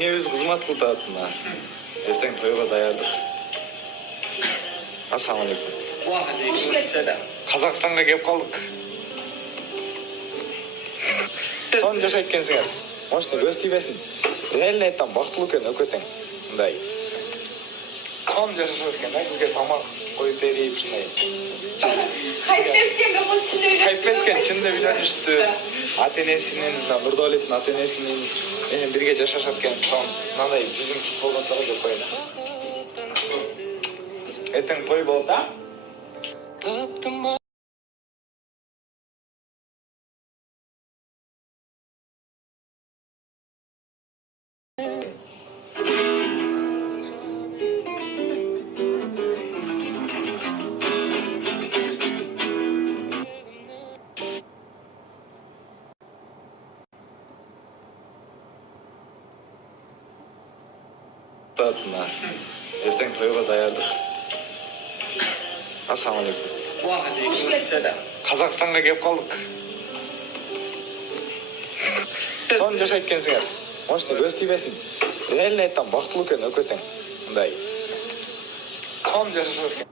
жеңебиз кызмат кылып атына. Эртең тойго даярдык. Ассаламу алейкум. Казакстанга келип калдык. Сон жашайт экенсиңер. Может, көз тийбесин. Реально айтам, бактылуу экен өкөтең. Мындай. Сон жашашат экен, бизге тамак коюп берип, ушундай. Хайпескен капысчы. Хайпескен чынында үйлөнүштү. Ата-энесинин, Нурдолиптин ата-энесинин менен бирге жашашат экен. Сон мындай жүзүм болгондора деп коелу. Эртең той болот да? Атына. Эртең тойго даярдык. Ассаламу алейкум. Казакстанга келип калдык. Сон жашайт экенсиңер. Может, көз тийбесин. Реально айтам, бактылуу экен өкөтең. Мындай. Сон жашашат экен.